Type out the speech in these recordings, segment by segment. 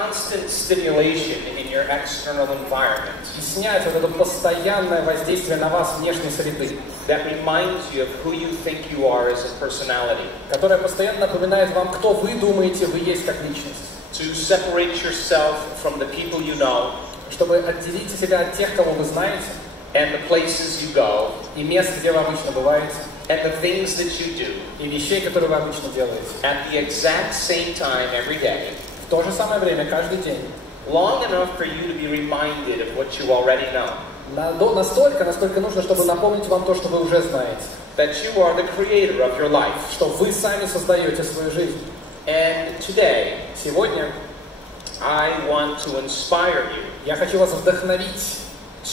constant stimulation in your external environment. И снять вот это постоянное воздействие на вас внешней среды, that reminds you of who you think you are as a personality. которая постоянно напоминает вам, кто вы думаете, вы есть как личность. To separate yourself from the people you know, чтобы отделить себя от тех, кого вы знаете, and the places you go, и мест, где вы обычно бываете, and the things that you do, и вещей, которые вы обычно делаете. at the exact same time every day, В то же самое время, каждый день. long enough for you to be reminded of what you already know. Настолько, насколько нужно, чтобы напомнить вам то, что вы уже знаете. That you are the creator of your life. Что вы сами создаете свою жизнь. And today, сегодня, I want to inspire you. Я хочу вас вдохновить.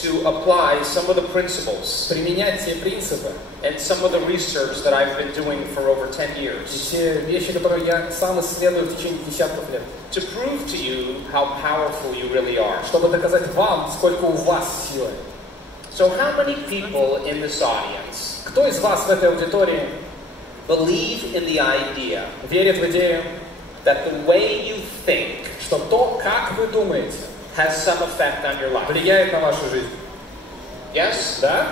To apply some of the principles. Применять те принципы. And some of the research that I've been doing for over 10 years. И те вещи, которые я сам исследую в течение десятков лет. To prove to you how powerful you really are. Чтобы доказать вам, сколько у вас силы. So how many people in this audience? Кто из вас в этой аудитории believe in the idea? Верит в идею? That the way you think. Что то, как вы думаете, has some effect on your life. Влияет на вашу жизнь. Yes? Да?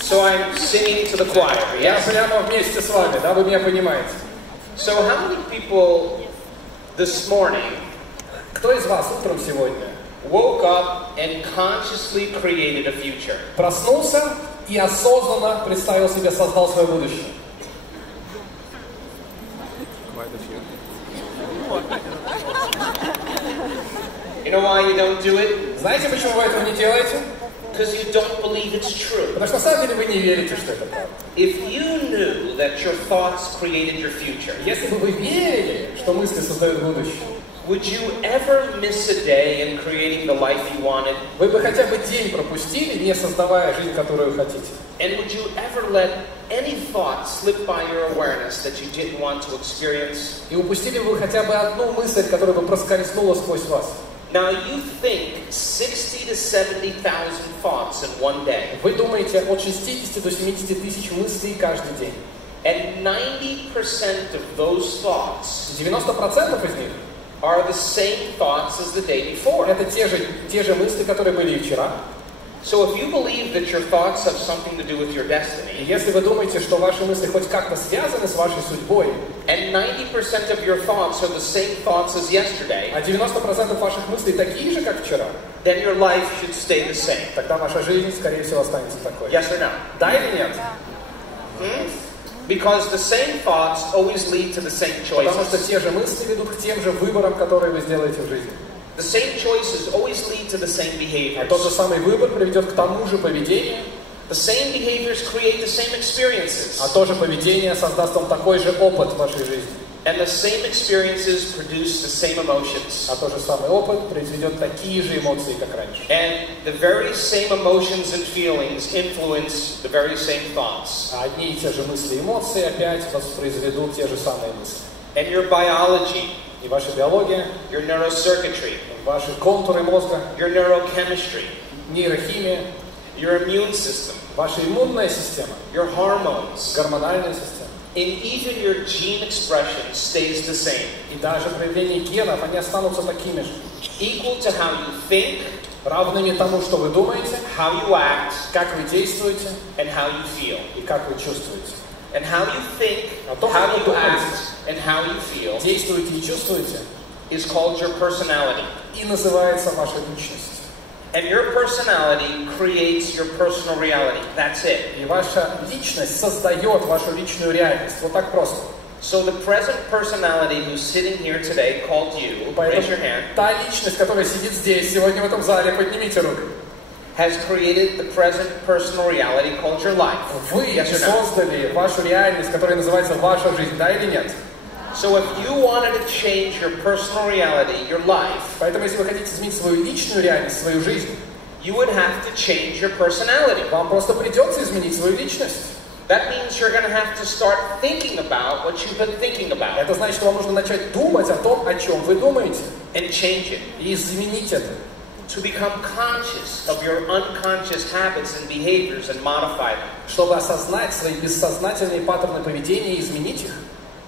So I'm singing to the choir. Yes? Я прямо вместе с вами, да, вы меня понимаете. So how many people this morning, кто из вас утром сегодня woke up and consciously created a future? Проснулся и осознанно представил себе, создал свое будущее? You know why you don't do it? Знаете, почему вы этого не делаете? Because you don't believe it's true. Потому что на самом деле вы не верите, что это правда. If you knew that your thoughts created your future, если бы вы верили, что мысли создают будущее, would you ever miss a day in creating the life you wanted? Вы бы хотя бы день пропустили, не создавая жизнь, которую вы хотите? And would you ever let any thought slip by your awareness that you didn't want to experience? И упустили бы вы хотя бы одну мысль, которая бы проскользнула сквозь вас? Now you think 60 to 70,000 thoughts in one day. Вы думаете от 60 до 70 тысяч мыслей каждый день. And 90% of those thoughts 90% из них are the same thoughts as the day before. Это те же мысли, которые были и вчера. So if you believe that your thoughts have something to do with your destiny, если вы думаете, что ваши мысли хоть как-то связаны с вашей судьбой, and 90% of your thoughts are the same thoughts as yesterday, а 90% ваших мыслей такие же, как вчера, then your life should stay the same. Тогда ваша жизнь, скорее всего, останется такой. Yes or no? Да или нет? Because the same thoughts always lead to the same choices. Потому что те же мысли ведут к тем же выборам, которые вы сделаете в жизни. The same choices always lead to the same behaviors. А тот же самый выбор приведет к тому же поведению. The same behaviors create the same experiences. А то же поведение создаст вам такой же опыт в вашей жизни. And the same experiences produce the same emotions. А тот же самый опыт произведет такие же эмоции, как раньше. And the very same emotions and feelings influence the very same thoughts. А одни и те же мысли и эмоции опять воспроизведут те же самые мысли. And your biology, и ваша биология, your neurocircuitry, ваши контуры мозга, your neurochemistry, нейрохимия, your immune system, ваша иммунная система, your hormones, гормональная система, and even your gene expression stays the same. И даже проявления генов, они останутся такими же. Equal to how you think, равными тому, что вы думаете, how you act, как вы действуете, and how you feel. И как вы чувствуете. And how you think, how you act, and how you feel действуете и чувствуете is called your personality. И называется ваша личность. And your personality creates your personal reality. That's it. И ваша личность создает вашу личную реальность. Вот так просто. So the present personality who's sitting here today called you, raise your hand, та личность, которая сидит здесь, сегодня в этом зале, поднимите руку, has created the present personal reality called your life. Вы создали вашу реальность, которая называется ваша жизнь, да или нет? So if you wanted to change your personal reality, your life, поэтому если вы хотите изменить свою личную реальность, свою жизнь, you would have to change your personality. Вам просто придется изменить свою личность. That means you're going to have to start thinking about what you've been thinking about. Это значит, что вам нужно начать думать о том, о чем вы думаете, and change it. И изменить это. To become conscious of your unconscious habits and behaviors and modify them. Чтобы осознать свои бессознательные паттерны поведения и изменить их.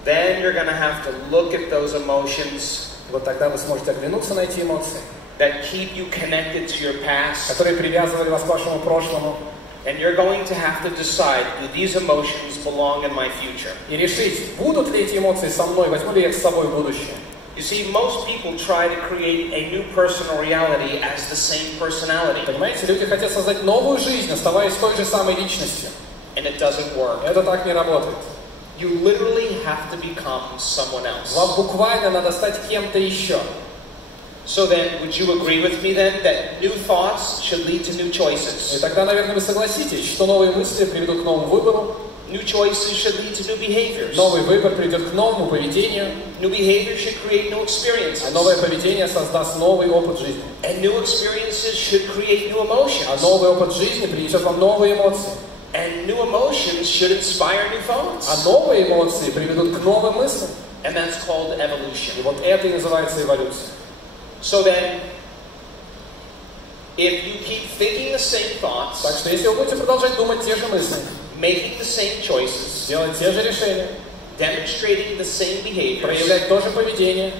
Then you're going to have to look at those emotions Вот тогда вы сможете оглянуться на эти эмоции, that keep you connected to your past. которые привязывали вас к вашему прошлому. And you're going to have to decide, do these emotions belong in my future? И решить, будут ли эти эмоции со мной, возьму ли я их с собой в будущее. You see, most people try to create a new personal reality as the same personality. Понимаете, люди хотят создать новую жизнь, оставаясь той же самой личностью. And it doesn't work. Это так не работает. You literally have to become someone else. Вам буквально надо стать кем-то еще. So then, would you agree with me then that new thoughts should lead to new choices? И тогда, наверное, вы согласитесь, что новые мысли приведут к новому выбору. New choices should lead to new behaviors. Новый выбор приведет к новому поведению. New behaviors should create new experiences. А новое поведение создаст новый опыт жизни. And new experiences should create new emotions. А новый опыт жизни принесет вам новые эмоции. And new emotions should inspire new thoughts. А новые эмоции приведут к новым мыслям. And that's called evolution. И вот это и называется эволюция. So then, if you keep thinking the same thoughts, Так что если вы будете продолжать думать те же мысли, making the same choices, делать те же решения, demonstrating the same behaviors, проявлять то же поведение,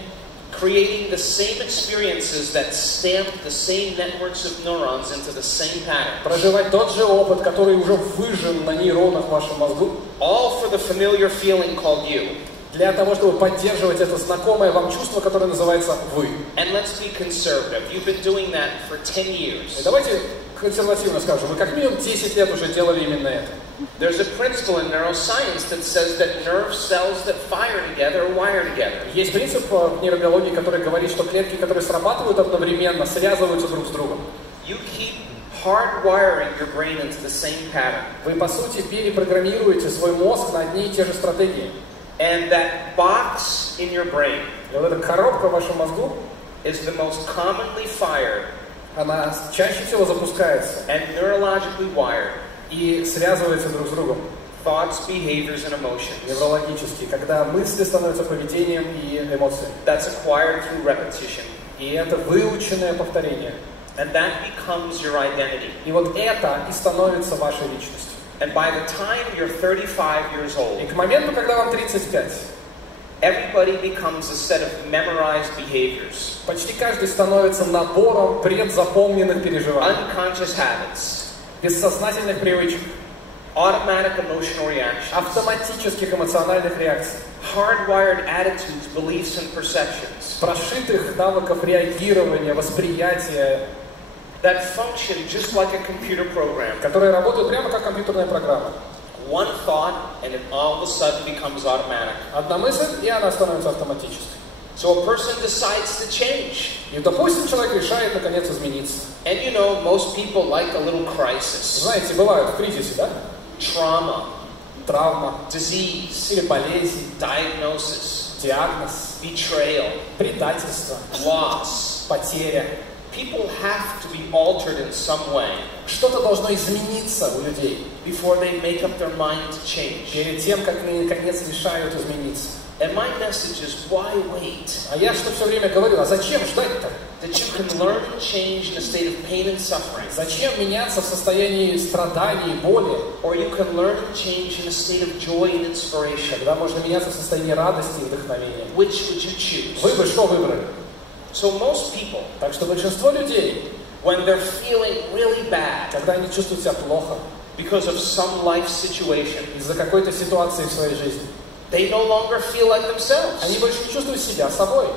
creating the same experiences that stamp the same networks of neurons into the same pattern, проживать тот же опыт, который уже выжжен на нейронах в вашем мозгу, all for the familiar feeling called you. для того, чтобы поддерживать это знакомое вам чувство, которое называется «вы». And let's be conservative. You've been doing that for 10 И years. давайте консервативно скажем, вы как минимум 10 лет уже делали именно это. There's a principle in neuroscience that says that nerve cells that fire together wire together. Есть принцип в нейробиологии, который говорит, что клетки, которые срабатывают одновременно, связываются друг с другом. You keep hardwiring your brain into the same pattern. Вы, по сути, перепрограммируете свой мозг на одни и те же стратегии. And that box in your brain И вот эта коробка в вашем мозгу, is the most commonly fired она чаще всего запускается and neurologically wired и связывается друг с другом thoughts, behaviors, and emotions. неврологически, когда мысли становятся поведением и эмоциями. That's acquired through repetition. И это выученное повторение. And that becomes your identity. И вот это и становится вашей личностью. And by the time you're 35 years И old, к моменту, когда вам 35, everybody becomes a set of memorized behaviors, почти каждый становится набором предзапомненных переживаний, unconscious habits, бессознательных привычек, automatic emotional reactions, автоматических эмоциональных реакций, hardwired attitudes, beliefs, and perceptions прошитых навыков реагирования, восприятия, that function just like a computer program. которые работают прямо как компьютерная программа. One thought, and it all of a sudden becomes automatic. Одна мысль, и она становится автоматической. So a person decides to change. И, допустим, человек решает, наконец, измениться. And you know, most people like a little crisis, Знаете, бывают кризисы, да? trauma, Травма, disease, или болезнь, diagnosis, диагноз, betrayal, предательство, loss. потеря. People have to be altered in some way Что-то должно измениться у людей before they make up their mind to change. перед тем, как они, наконец, решают измениться. And my message is, why wait? А я что все время говорю, а зачем ждать-то? That you can learn and change in a state of pain and suffering. Зачем меняться в состоянии страданий и боли, Or you can learn and change in a state of joy and inspiration. когда можно меняться в состоянии радости и вдохновения? Which would you choose? Вы бы что выбрали? So most people, Так что большинство людей, when they're feeling really bad когда они чувствуют себя плохо because of some life situation, из-за какой-то ситуации в своей жизни, they no longer feel like themselves. они больше не чувствуют себя собой.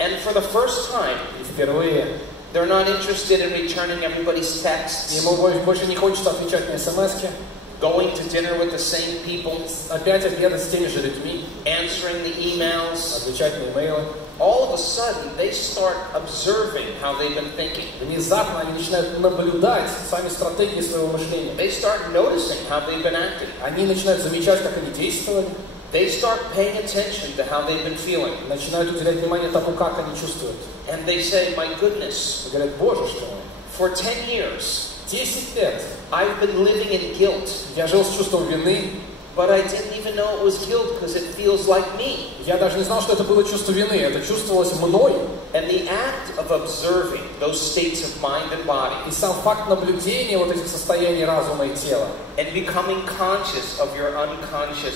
And for the first time, И впервые they're not interested in returning everybody's texts, ему больше не хочется отвечать на смс-ки, going to dinner with the same people, опять обедать с теми же людьми, answering the emails. отвечать на имейлы. All of a sudden, they start observing how they've been thinking. Внезапно они начинают наблюдать сами стратегии своего мышления. They start noticing how they've been acting. Они начинают замечать, как они действовали, They start paying attention to how they've been feeling. начинают уделять внимание тому, как они чувствуют. And they say, my goodness, И говорят, боже что мой, for 10 years, 10 лет I've been living in guilt, я жил с чувством вины, but I didn't even know it was guilt because it feels like me. я даже не знал, что это было чувство вины, это чувствовалось мной. And the act of observing those states of mind and body И сам факт наблюдения вот этих состояний разума и тела, and becoming conscious of your unconscious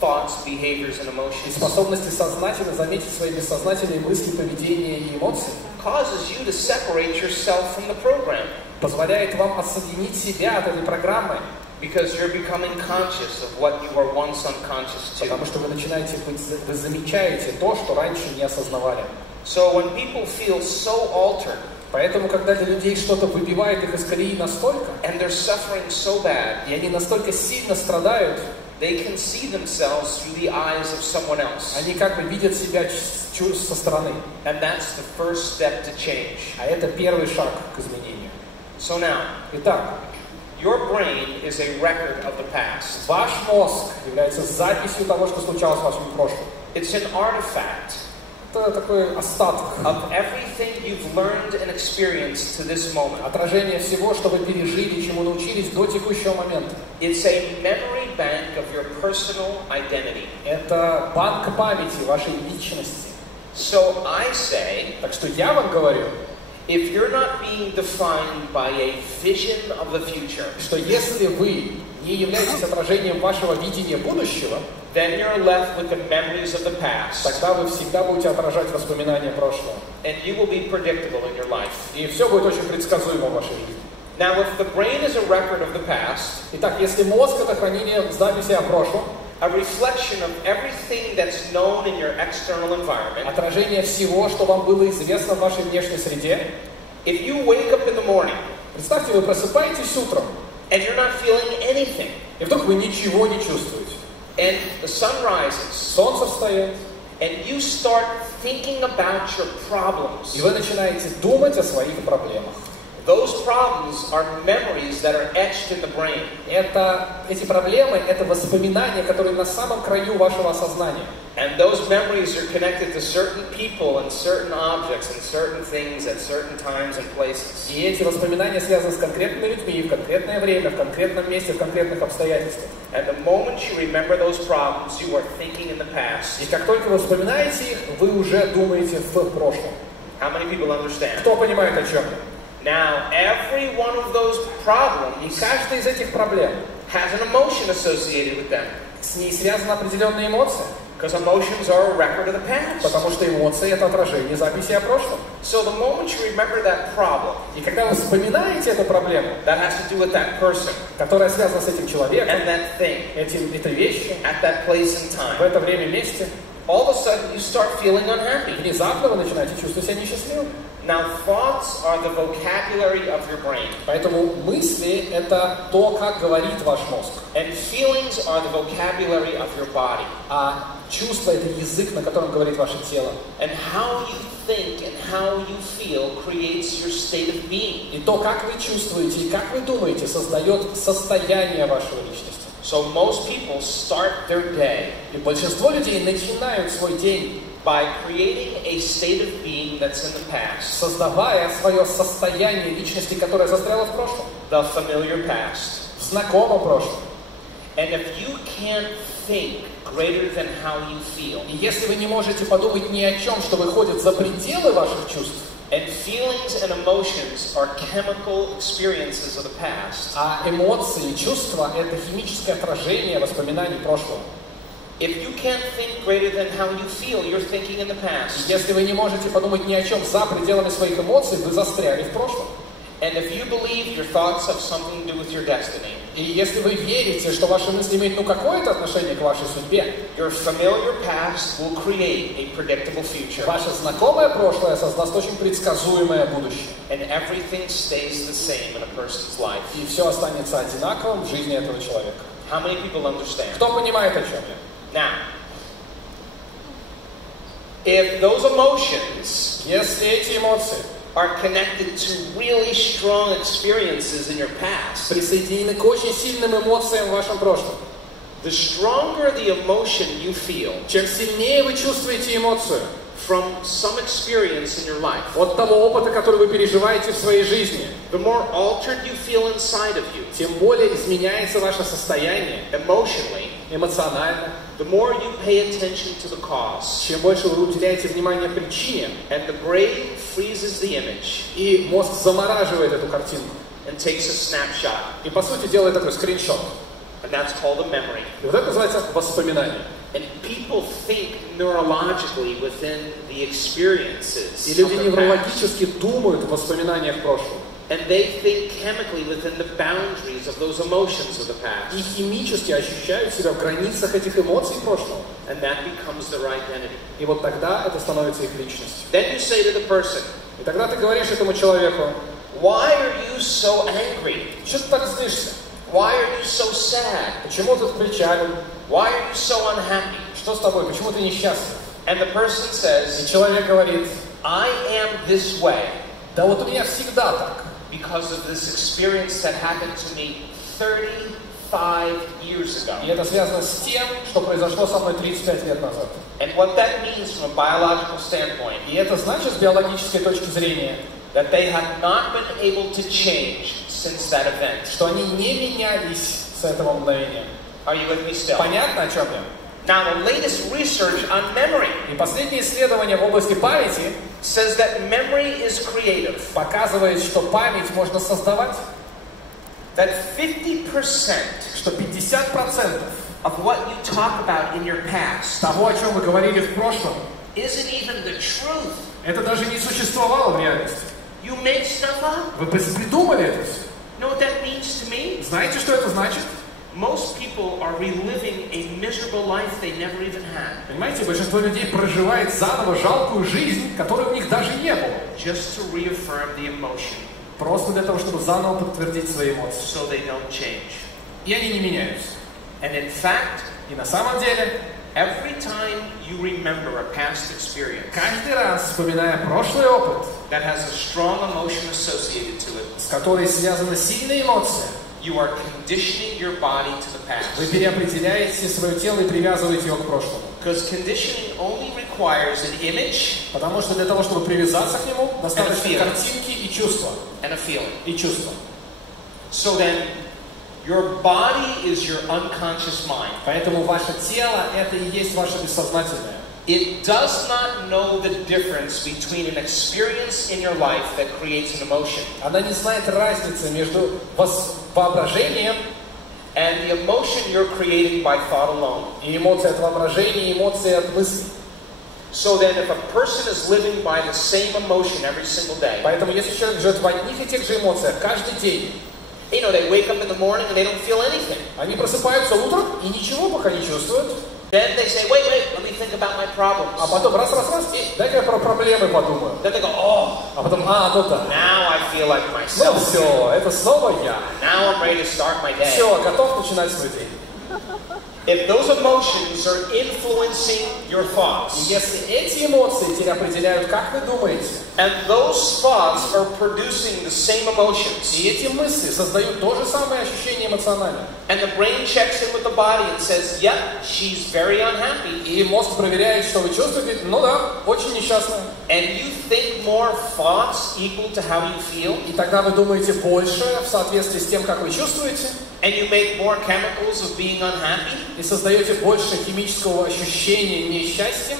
thoughts, behaviors, and И emotions способности сознательно заметить свои бессознательные мысли, поведения и эмоции causes you to separate yourself from the program позволяет вам отсоединить себя от этой программы, because you're becoming conscious of what you were once unconscious to. потому что вы начинаете быть, вы замечаете то, что раньше не осознавали. So when people feel so altered, Поэтому, когда для людей что-то выбивает их из колеи настолько, and they're suffering so bad, и они настолько сильно страдают, they can see themselves through the eyes of someone else. они как бы видят себя со стороны. And that's the first step to change. А это первый шаг к изменению. So now, Итак, your brain is a record of the past. ваш мозг является записью того, что случалось в вашем прошлом. It's an artifact Это такой остаток, of everything you've learned and experienced to this moment. отражение всего, что вы пережили, чему научились до текущего момента. It's a memory bank of your personal identity. Это банк памяти вашей личности. So I say, Так что я вам говорю, if you're not being defined by a vision of the future, что если вы не являетесь отражением вашего видения будущего, then you're left with the memories of the past. тогда вы всегда будете отражать воспоминания прошлого. And you will be predictable in your life. И все будет очень предсказуемо в вашей жизни. Now, if the brain is a record of the past, Итак, если мозг — это хранение записи о прошлом, a reflection of everything that's known in your external environment, отражение всего, что вам было известно в вашей внешней среде, if you wake up in the morning представьте, вы просыпаетесь утром, and you're not feeling anything, и вдруг вы ничего не чувствуете. and the sun rises, Солнце встает, and you start thinking about your problems, и вы начинаете думать о своих проблемах. those problems are memories that are etched in the brain. Эти проблемы — это воспоминания, которые на самом краю вашего осознания. And those memories are connected to certain people and certain objects and certain things at certain times and places. И эти воспоминания связаны с конкретными людьми, в конкретное время, в конкретном месте, в конкретных обстоятельствах. And the moment you remember those problems, you are thinking in the past. И как только вы вспоминаете их, вы уже думаете в прошлом. How many people understand? Кто понимает, о чем я? Now, every one of those И problems каждая из этих проблем, has an emotion associated with them. с ней связаны определенные эмоции. Because emotions are a record of the past. Потому что эмоции — это отражение записи о прошлом. So the moment you remember that problem, И когда вы вспоминаете эту проблему, that has to do with that person которая связана с этим человеком, and that thing этой вещью, at that place and в time, это время месте, all of a sudden you start feeling unhappy. внезапно вы начинаете чувствовать себя несчастливым. Now, thoughts are the vocabulary of your brain. Поэтому мысли — это то, как говорит ваш мозг. And feelings are the vocabulary of your body. А чувство — это язык, на котором говорит ваше тело. And how you think and how you feel creates your state of being. И то, как вы чувствуете и как вы думаете, создает состояние вашей личности. So most people start their day И большинство людей начинают свой день, by creating a state of being that's in the past. создавая свое состояние личности, которое застряло в прошлом, The familiar past. в знакомом прошлом. And if you can't think greater than how you feel, И если вы не можете подумать ни о чем, что выходит за пределы ваших чувств, and feelings and emotions are chemical experiences of the past, а эмоции и чувства — это химическое отражение воспоминаний прошлого. if you can't think greater than how you feel, you're thinking in the past. Если вы не можете подумать ни о чем за пределами своих эмоций, вы застряли в прошлом. And if you believe your thoughts have something to do with your destiny, И если вы верите, что ваши мысли имеют какое-то отношение к вашей судьбе, your familiar past will create a predictable future. ваше знакомое прошлое создаст очень предсказуемое будущее. And everything stays the same in a person's life. И все останется одинаковым в жизни этого человека. How many people understand? Кто понимает, о чем я? Now, if those emotions Если эти эмоции are connected to really strong experiences in your past, присоединены к очень сильным эмоциям в вашем прошлом, the stronger the emotion you feel чем сильнее вы чувствуете эмоцию from some experience in your life, от того опыта, который вы переживаете в своей жизни, the more altered you feel inside of you, тем более изменяется ваше состояние emotionally, эмоционально, the more you pay attention to the cause. чем больше вы уделяете внимание причине, And the brain freezes the image и мозг замораживает эту картинку. and takes a snapshot. И, по сути, делает такой скриншот. And that's called a memory. И вот это называется воспоминание. And people think neurologically within the experiences И люди of the past. неврологически думают в воспоминаниях прошлого. And they think chemically within the boundaries of those emotions of the И past. химически ощущают себя в границах этих эмоций прошлого. And that becomes their identity. И вот тогда это становится их личностью. Then you say to the person, И тогда ты говоришь этому человеку: why are you so angry? что ты так злишься? Why are you so sad? Почему ты печален? Why are you so unhappy? Что с тобой? Почему ты несчастлив? And the person И says, человек говорит: I am this way да вот у меня всегда так. because of this experience that happened to me 35 years ago. И это связано с тем, что произошло со мной 35 лет назад. And what that means from a biological standpoint, И это значит, с биологической точки зрения, that they have not been able to change since that event. что они не менялись с этого мгновения. Are you with me still? Понятно, о чем я? Now, the latest research on memory И последние исследования в области памяти says that memory is creative. показывают, что память можно создавать, That 50% что 50% of what you talk about in your past того, о чем вы говорили в прошлом, isn't even the truth. это даже не существовало в реальности. You make stuff up. Вы придумали это все. You know what that means to me? Знаете, что это значит? Most people are reliving a miserable life they never even had. Понимаете, большинство людей проживает заново жалкую жизнь, которой у них даже не было. Just to reaffirm the emotion. Просто для того, чтобы заново подтвердить свои эмоции. So they don't change. И они не меняются. And in fact, И на самом деле, every time you remember a past experience каждый раз, вспоминая прошлый опыт, that has a strong emotion associated to it, с которой связана сильная эмоция, you are conditioning your body to the вы past. переопределяете свое тело и привязываете его к прошлому. Because conditioning only requires an image Потому что для того, чтобы привязаться к нему, достаточно feeling. картинки и чувства. and a feeling. И чувства. So then, your body is your unconscious mind. Поэтому ваше тело – это и есть ваше бессознательное. It does not know the difference between an experience in your life that creates an emotion Она не знает разницы между воображением and the emotion you're creating by thought alone. и эмоцией от воображения, и эмоцией от мыслей. So then, if a person is living by the same emotion every single day, Поэтому если человек живет в одних и тех же эмоциях каждый день, you know, they wake up in the morning and they don't feel anything. они просыпаются утром и ничего пока не чувствуют, Then they say, wait, let me think about my problems. а потом раз, и дай-ка я про проблемы подумаю. Then they go, oh, А потом, ну да, now I feel like ну myself. все, это снова я. Now I'm ready to start my day. Все, готов начинать свой день. If those emotions are influencing your И thoughts, если эти эмоции теперь определяют, как вы думаете, and those thoughts are producing the same emotions, и эти мысли создают то же самое ощущение эмоциональное, and the brain checks in with the body and says, yep, she's very unhappy, и мозг проверяет, что вы чувствуете, ну да, очень несчастно. and you think more thoughts equal to how you feel, И тогда вы думаете больше в соответствии с тем, как вы чувствуете, and you make more chemicals of being unhappy, и создаете больше химического ощущения несчастья,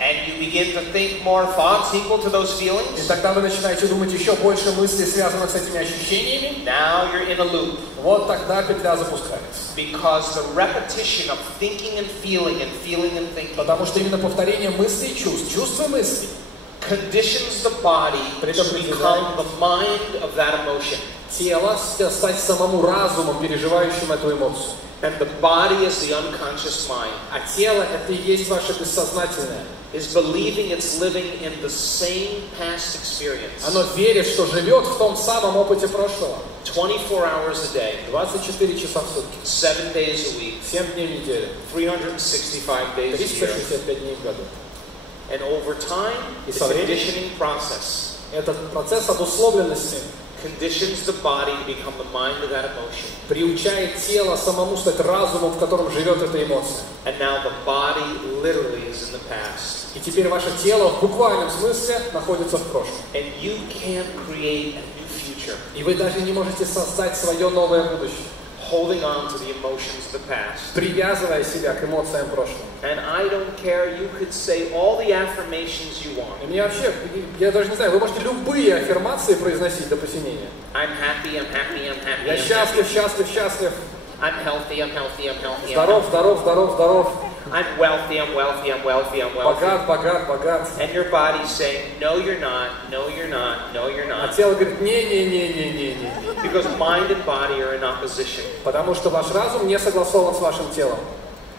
and you begin to think more thoughts equal to those и feelings, тогда вы начинаете думать еще больше мыслей, связанных с этими ощущениями, now you're in a loop. вот тогда петля запускается. Because the repetition of thinking and feeling and thinking Потому что именно повторение мыслей и чувств, чувств и мыслей, conditions the body to become the mind of that emotion. тело стать самому разумом, переживающим эту эмоцию. And the body is the unconscious mind. А тело – это и есть ваше бессознательное. Is believing it's living in the same past experience. Оно верит, что живет в том самом опыте прошлого. 24 hours a day. 24 часа в сутки. 7 days a week. 7 дней в неделю. 365 days a year. 365 дней в году. And over time, it's a conditioning process. Этот процесс обусловленности Conditions the body to become the mind of that emotion. приучает тело самому стать разумом, в котором живет эта эмоция. And now the body literally is in the past. И теперь ваше тело в буквальном смысле находится в прошлом. And you can't create a new future. И вы даже не можете создать свое новое будущее, Holding on to the emotions of the past. привязывая себя к эмоциям прошлого. And I don't care, you could say all the affirmations you want. И мне вообще, я даже не знаю, вы можете любые аффирмации произносить до посинения. I'm happy, I'm happy, I'm happy. Я I'm счастлив, happy. счастлив, счастлив. I'm healthy, I'm healthy, I'm healthy. Здоров, здоров, здоров, здоров. I'm wealthy, I'm wealthy, I'm wealthy, I'm wealthy. Богат, богат, богат. And your body's saying, no, you're not, no, you're not, no, you're А not. тело говорит, не-не-не-не-не-не. Because mind and body are in opposition. Потому что ваш разум не согласован с вашим телом.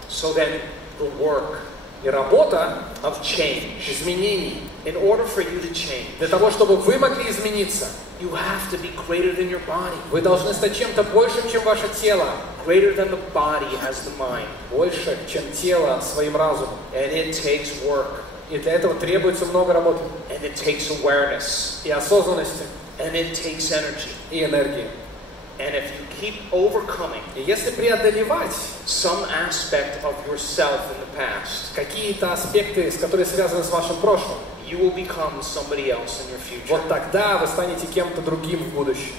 So then the work И работа of change, изменений. in order for you to change, Для того, чтобы вы могли измениться, you have to be greater than your body. вы должны стать чем-то большим, чем ваше тело. Greater than the body has the mind. Больше, чем тело своим разумом. And it takes work. И для этого требуется много работы. And it takes awareness. И осознанности. And it takes energy. И энергии. And if you keep overcoming И если преодолевать some aspect of yourself in the past, какие-то аспекты, которые связаны с вашим прошлым, you will become somebody else in your future. вот тогда вы станете кем-то другим в будущем.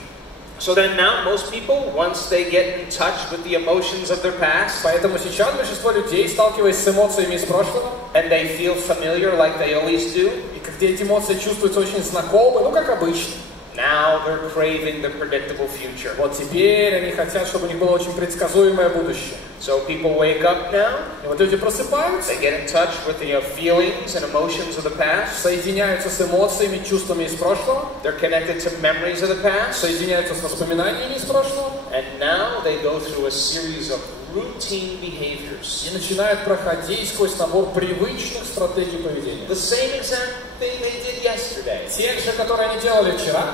So then now most people, once they get in touch with the emotions of their past, Поэтому сейчас большинство людей, сталкиваясь с эмоциями из прошлого, and they feel familiar like they always do, и когда эти эмоции чувствуются очень знакомы, ну как обычно. now they're craving the predictable future. Вот теперь они хотят, чтобы у них было очень предсказуемое будущее. So people wake up now, И вот люди просыпаются, they get in touch with the feelings and emotions of the past, соединяются с эмоциями, чувствами из прошлого, they're connected to memories of the past, соединяются с воспоминаниями из прошлого, and now they go through a series of routine behaviors. и начинают проходить сквозь набор привычных стратегий поведения. The same exact thing they did yesterday. Те же, которые они делали вчера.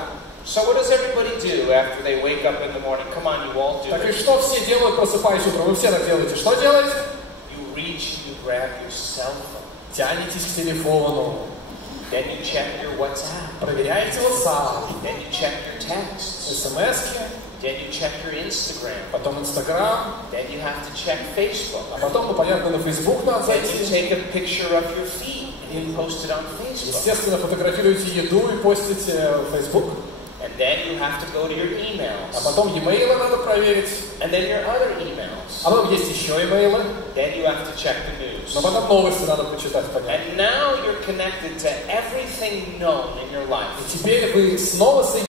So what does everybody do after they wake up in the morning? Come on, you all do Так и it. что все делают, просыпаясь утром? Вы все так делаете. Что делаете? You reach, you grab your cell phone. Тянетесь к телефону, Then you check your WhatsApp. проверяете WhatsApp, Then you check your texts. смс-ки, Then you check your Instagram. потом Инстаграм, Then you have to check Facebook. а потом, ну, понятно, на Facebook надо Then you зайти. take a picture of your feet and you post it on Facebook. Естественно, фотографируете еду и постите в Facebook. And then you have to go to your А emails. потом e-mail надо проверить. And then your other emails. А потом есть еще имейлы. Then you have to check the news. Но потом новости надо почитать, понятно. And now you're connected to everything known in your life. И теперь вы снова соединяетесь